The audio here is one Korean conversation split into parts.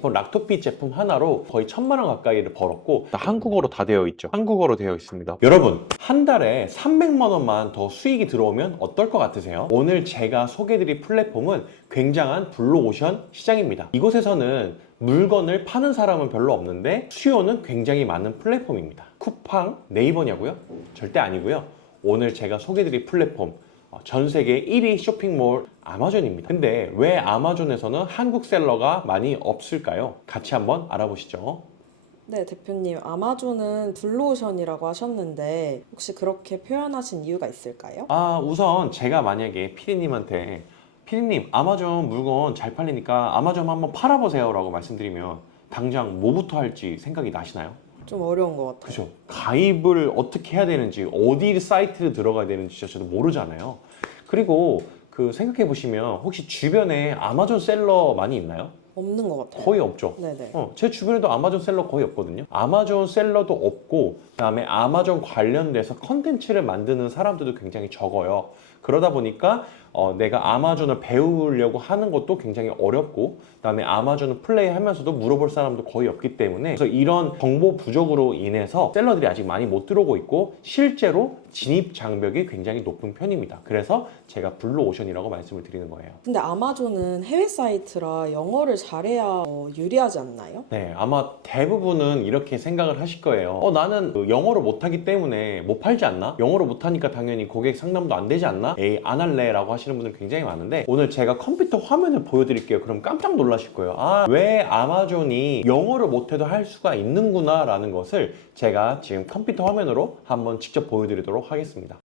락토피 제품 하나로 거의 1,000만 원 가까이를 벌었고 한국어로 다 되어 있죠. 한국어로 되어 있습니다. 여러분, 한 달에 300만 원만 더 수익이 들어오면 어떨 것 같으세요? 오늘 제가 소개해드릴 플랫폼은 굉장한 블루오션 시장입니다. 이곳에서는 물건을 파는 사람은 별로 없는데 수요는 굉장히 많은 플랫폼입니다. 쿠팡, 네이버냐고요? 절대 아니고요. 오늘 제가 소개해드릴 플랫폼, 전 세계 1위 쇼핑몰 아마존입니다. 근데 왜 아마존에서는 한국 셀러가 많이 없을까요? 같이 한번 알아보시죠. 네, 대표님. 아마존은 블루오션이라고 하셨는데 혹시 그렇게 표현하신 이유가 있을까요? 우선 제가 만약에 피디님한테 피디님, 아마존 물건 잘 팔리니까 아마존 한번 팔아보세요 라고 말씀드리면 당장 뭐부터 할지 생각이 나시나요? 좀 어려운 것 같아요. 그죠? 가입을 어떻게 해야 되는지, 어디 사이트를 들어가야 되는지 저도 모르잖아요. 그리고 생각해 보시면 혹시 주변에 아마존 셀러 많이 있나요? 없는 것 같아요. 거의 없죠. 네네. 제 주변에도 아마존 셀러 거의 없거든요. 아마존 셀러도 없고, 그다음에 아마존 관련돼서 컨텐츠를 만드는 사람들도 굉장히 적어요. 그러다 보니까 내가 아마존을 배우려고 하는 것도 굉장히 어렵고, 그다음에 아마존을 플레이하면서도 물어볼 사람도 거의 없기 때문에, 그래서 이런 정보 부족으로 인해서 셀러들이 아직 많이 못 들어오고 있고 실제로 진입 장벽이 굉장히 높은 편입니다. 그래서 제가 블루오션이라고 말씀을 드리는 거예요. 근데 아마존은 해외 사이트라 영어를 잘해야 유리하지 않나요? 네, 아마 대부분은 이렇게 생각을 하실 거예요. 나는 영어를 못하기 때문에 못 팔지 않나? 영어를 못하니까 당연히 고객 상담도 안 되지 않나? 에이, 안 할래 라고 하시는 분들 굉장히 많은데, 오늘 제가 컴퓨터 화면을 보여드릴게요. 그럼 깜짝 놀라실 거예요. 왜 아마존이 영어를 못해도 할 수가 있는구나 라는 것을 제가 지금 컴퓨터 화면으로 한번 직접 보여드리도록 하겠습니다.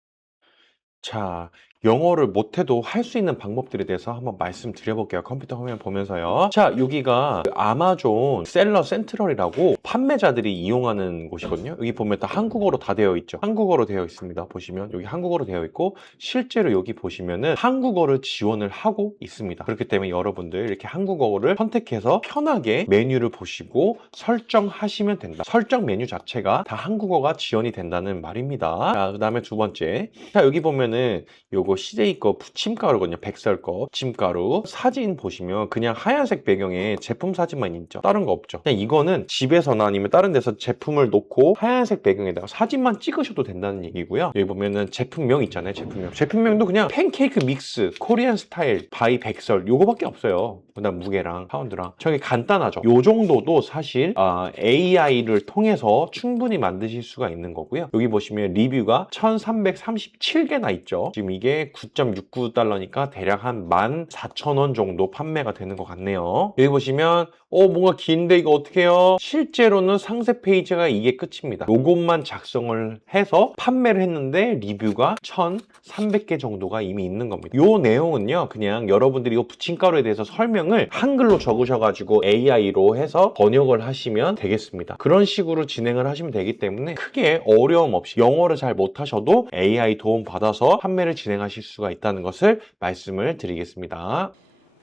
자, 영어를 못해도 할 수 있는 방법들에 대해서 한번 말씀드려볼게요. 컴퓨터 화면 보면서요. 자, 여기가 아마존 셀러 센트럴이라고 판매자들이 이용하는 곳이거든요. 여기 보면 다 한국어로 다 되어 있죠. 한국어로 되어 있습니다. 보시면 여기 한국어로 되어 있고, 실제로 여기 보시면은 한국어를 지원을 하고 있습니다. 그렇기 때문에 여러분들 이렇게 한국어를 선택해서 편하게 메뉴를 보시고 설정하시면 된다. 설정 메뉴 자체가 다 한국어가 지원이 된다는 말입니다. 자, 그 다음에 두 번째. 자, 여기 보면은 요거 CJ 거 부침가루거든요. 백설 거 부침가루. 사진 보시면 그냥 하얀색 배경에 제품 사진만 있죠. 다른 거 없죠. 그냥 이거는 집에서나 아니면 다른 데서 제품을 놓고 하얀색 배경에다가 사진만 찍으셔도 된다는 얘기고요. 여기 보면은 제품명 있잖아요. 제품명도 그냥 팬케이크 믹스 코리안 스타일 바이 백설 요거밖에 없어요. 그다음 무게랑 파운드랑 저게 간단하죠. 요 정도도 사실 AI를 통해서 충분히 만드실 수가 있는 거고요. 여기 보시면 리뷰가 1337개나 있죠. 지금 이게 9.69달러니까 대략 한 14,000원 정도 판매가 되는 것 같네요. 여기 보시면 뭔가 긴데 이거 어떻게 해요? 실제로는 상세 페이지가 이게 끝입니다. 요것만 작성을 해서 판매를 했는데 리뷰가 1,300개 정도가 이미 있는 겁니다. 요 내용은요, 그냥 여러분들이 이 부침가루에 대해서 설명을 한글로 적으셔가지고 AI로 해서 번역을 하시면 되겠습니다. 그런 식으로 진행을 하시면 되기 때문에 크게 어려움 없이 영어를 잘 못하셔도 AI 도움 받아서 판매를 진행하실 수가 있다는 것을 말씀을 드리겠습니다.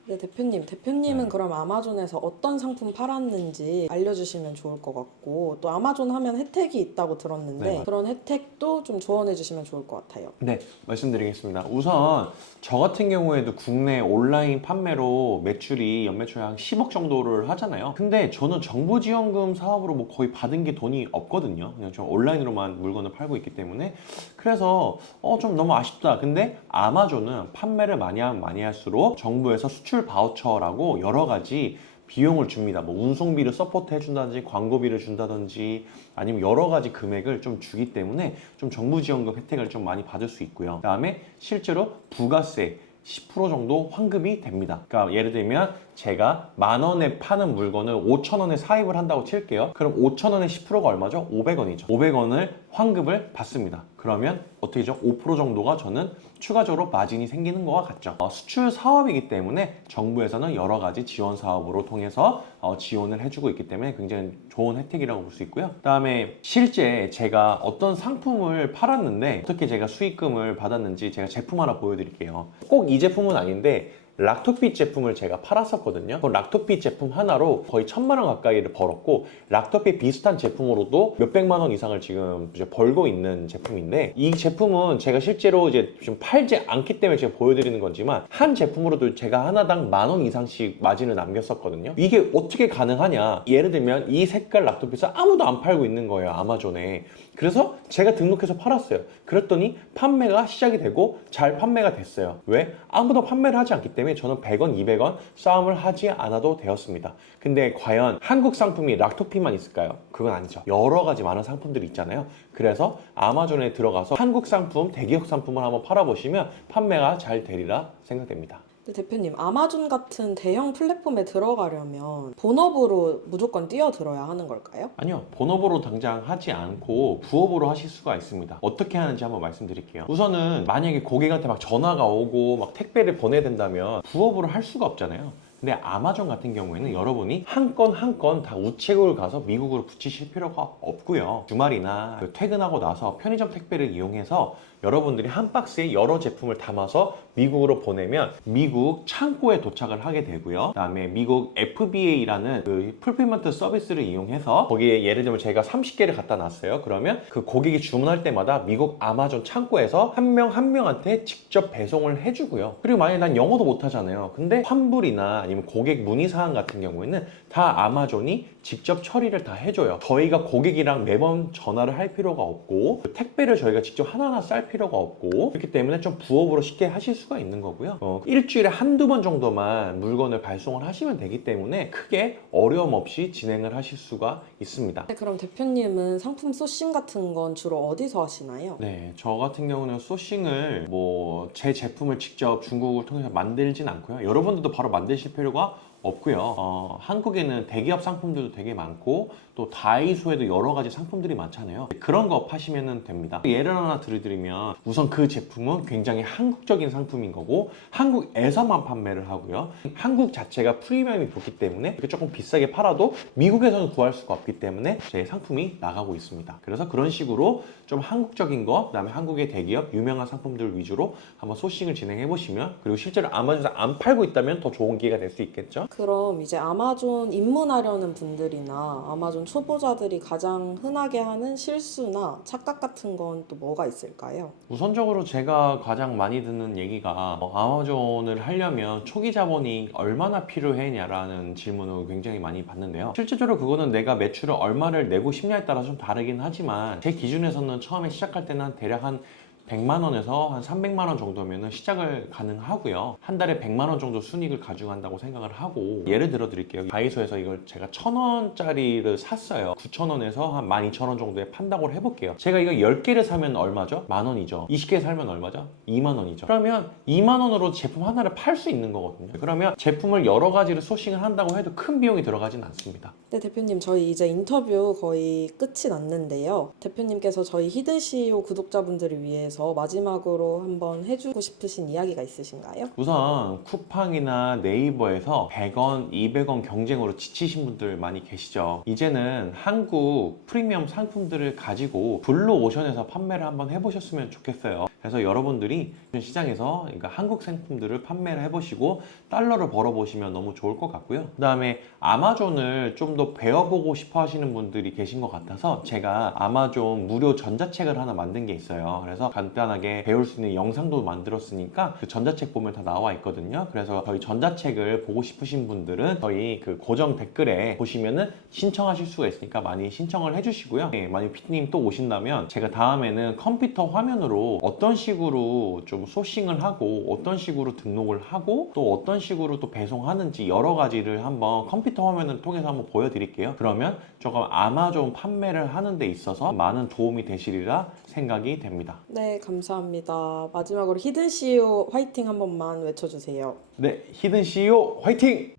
네, 대표님은 네. 그럼 아마존에서 어떤 상품 팔았는지 알려주시면 좋을 것 같고, 또 아마존 하면 혜택이 있다고 들었는데 네. 그런 혜택도 좀 조언해 주시면 좋을 것 같아요. 네, 말씀드리겠습니다. 우선 저 같은 경우에도 국내 온라인 판매로 매출이 연매출이 한 10억 정도를 하잖아요. 근데 저는 정부지원금 사업으로 뭐 거의 받은 게 돈이 없거든요. 그냥 저 온라인으로만 물건을 팔고 있기 때문에. 그래서 좀 너무 아쉽다. 근데 아마존은 판매를 많이 하면 많이 할수록 정부에서 수출 바우처라고 여러 가지 비용을 줍니다. 뭐 운송비를 서포트 해준다든지 광고비를 준다든지 아니면 여러 가지 금액을 좀 주기 때문에 좀 정부 지원금 혜택을 좀 많이 받을 수 있고요. 그 다음에 실제로 부가세 10% 정도 환급이 됩니다. 그러니까 예를 들면 제가 10,000원에 파는 물건을 5,000원에 사입을 한다고 칠게요. 그럼 5,000원의 10%가 얼마죠? 500원이죠. 500원을 환급을 받습니다. 그러면 어떻게 죠? 5% 정도가 저는 추가적으로 마진이 생기는 것과 같죠. 수출 사업이기 때문에 정부에서는 여러 가지 지원 사업으로 통해서 지원을 해주고 있기 때문에 굉장히 좋은 혜택이라고 볼 수 있고요. 그 다음에 실제 제가 어떤 상품을 팔았는데 어떻게 제가 수익금을 받았는지 제가 제품 하나 보여드릴게요. 꼭 이 제품은 아닌데 락토핏 제품을 제가 팔았었거든요. 그 락토핏 제품 하나로 거의 1,000만 원 가까이를 벌었고, 락토핏 비슷한 제품으로도 몇백만 원 이상을 지금 이제 벌고 있는 제품인데, 이 제품은 제가 실제로 이제 지금 팔지 않기 때문에 제가 보여드리는 거지만, 한 제품으로도 제가 하나당 10,000원 이상씩 마진을 남겼었거든요. 이게 어떻게 가능하냐? 예를 들면 이 색깔 락토핏을 아무도 안 팔고 있는 거예요, 아마존에. 그래서 제가 등록해서 팔았어요. 그랬더니 판매가 시작이 되고 잘 판매가 됐어요. 왜? 아무도 판매를 하지 않기 때문에 저는 100원, 200원 싸움을 하지 않아도 되었습니다. 근데 과연 한국 상품이 락토핏만 있을까요? 그건 아니죠. 여러 가지 많은 상품들이 있잖아요. 그래서 아마존에 들어가서 한국 상품, 대기업 상품을 한번 팔아보시면 판매가 잘 되리라 생각됩니다. 근데 대표님, 아마존 같은 대형 플랫폼에 들어가려면 본업으로 무조건 뛰어들어야 하는 걸까요? 아니요, 본업으로 당장 하지 않고 부업으로 하실 수가 있습니다. 어떻게 하는지 한번 말씀드릴게요. 우선은 만약에 고객한테 막 전화가 오고 막 택배를 보내야 된다면 부업으로 할 수가 없잖아요. 근데 아마존 같은 경우에는 여러분이 한 건 한 건 다 우체국을 가서 미국으로 붙이실 필요가 없고요. 주말이나 퇴근하고 나서 편의점 택배를 이용해서 여러분들이 한 박스에 여러 제품을 담아서 미국으로 보내면 미국 창고에 도착을 하게 되고요. 그다음에 미국 FBA라는 그 풀필먼트 서비스를 이용해서 거기에 예를 들면 제가 30개를 갖다 놨어요. 그러면 그 고객이 주문할 때마다 미국 아마존 창고에서 한 명 한 명한테 직접 배송을 해주고요. 그리고 만약에 난 영어도 못하잖아요. 근데 환불이나 아니면 고객 문의사항 같은 경우에는 다 아마존이 직접 처리를 다 해줘요. 저희가 고객이랑 매번 전화를 할 필요가 없고 택배를 저희가 직접 하나하나 쌀 필요가 없고, 그렇기 때문에 좀 부업으로 쉽게 하실 수가 있는 거고요. 일주일에 한두 번 정도만 물건을 발송을 하시면 되기 때문에 크게 어려움 없이 진행을 하실 수가 있습니다. 네, 그럼 대표님은 상품 소싱 같은 건 주로 어디서 하시나요? 네, 저 같은 경우는 소싱을 제 제품을 직접 중국을 통해서 만들진 않고요. 여러분들도 바로 만드실 필요가 없고요. 한국에는 대기업 상품들도 되게 많고 또 다이소에도 여러 가지 상품들이 많잖아요. 그런 거 파시면 됩니다. 예를 하나 들어드리면 우선 그 제품은 굉장히 한국적인 상품인 거고 한국에서만 판매를 하고요. 한국 자체가 프리미엄이 높기 때문에 이렇게 조금 비싸게 팔아도 미국에서는 구할 수가 없기 때문에 제 상품이 나가고 있습니다. 그래서 그런 식으로 좀 한국적인 거, 그다음에 한국의 대기업 유명한 상품들 위주로 한번 소싱을 진행해 보시면, 그리고 실제로 아마존에서 안 팔고 있다면 더 좋은 기회가 될 수 있겠죠. 그럼 이제 아마존 입문하려는 분들이나 아마존 초보자들이 가장 흔하게 하는 실수나 착각 같은 건 또 뭐가 있을까요? 우선적으로 제가 가장 많이 듣는 얘기가 아마존을 하려면 초기 자본이 얼마나 필요해냐라는 질문을 굉장히 많이 받는데요. 실제적으로 그거는 내가 매출을 얼마를 내고 싶냐에 따라 좀 다르긴 하지만 제 기준에서는 처음에 시작할 때는 대략 한 100만 원에서 한 300만 원 정도면 시작을 가능하고요. 한 달에 100만 원 정도 순이익을 가져간다고 생각을 하고, 예를 들어 드릴게요. 다이소에서 이걸 제가 1,000원짜리를 샀어요. 9,000원에서 한 12,000원 정도에 판다고 해볼게요. 제가 이거 10개를 사면 얼마죠? 만 원이죠. 20개 살면 얼마죠? 2만 원이죠. 그러면 2만 원으로 제품 하나를 팔 수 있는 거거든요. 그러면 제품을 여러 가지를 소싱을 한다고 해도 큰 비용이 들어가진 않습니다. 네, 대표님, 저희 이제 인터뷰 거의 끝이 났는데요. 대표님께서 저희 히든 CEO 구독자분들을 위해서 마지막으로 한번 해주고 싶으신 이야기가 있으신가요? 우선 쿠팡이나 네이버에서 100원, 200원 경쟁으로 지치신 분들 많이 계시죠. 이제는 한국 프리미엄 상품들을 가지고 블루오션에서 판매를 한번 해보셨으면 좋겠어요. 그래서 여러분들이 시장에서 그러니까 한국 상품들을 판매를 해보시고 달러를 벌어보시면 너무 좋을 것 같고요. 그 다음에 아마존을 좀 더 배워보고 싶어 하시는 분들이 계신 것 같아서 제가 아마존 무료 전자책을 하나 만든 게 있어요. 그래서 간단하게 배울 수 있는 영상도 만들었으니까 그 전자책 보면 다 나와 있거든요. 그래서 저희 전자책을 보고 싶으신 분들은 저희 그 고정 댓글에 보시면은 신청하실 수가 있으니까 많이 신청을 해주시고요. 네, 만약 피디님 또 오신다면 제가 다음에는 컴퓨터 화면으로 어떤 식으로 좀 소싱을 하고 어떤 식으로 등록을 하고 또 어떤 식으로 또 배송하는지 여러 가지를 한번 컴퓨터 화면을 통해서 한번 보여드릴게요. 그러면 조금 아마존 판매를 하는 데 있어서 많은 도움이 되시리라 생각이 됩니다. 네, 감사합니다. 마지막으로 히든 CEO 화이팅 한 번만 외쳐주세요. 네, 히든 CEO 화이팅!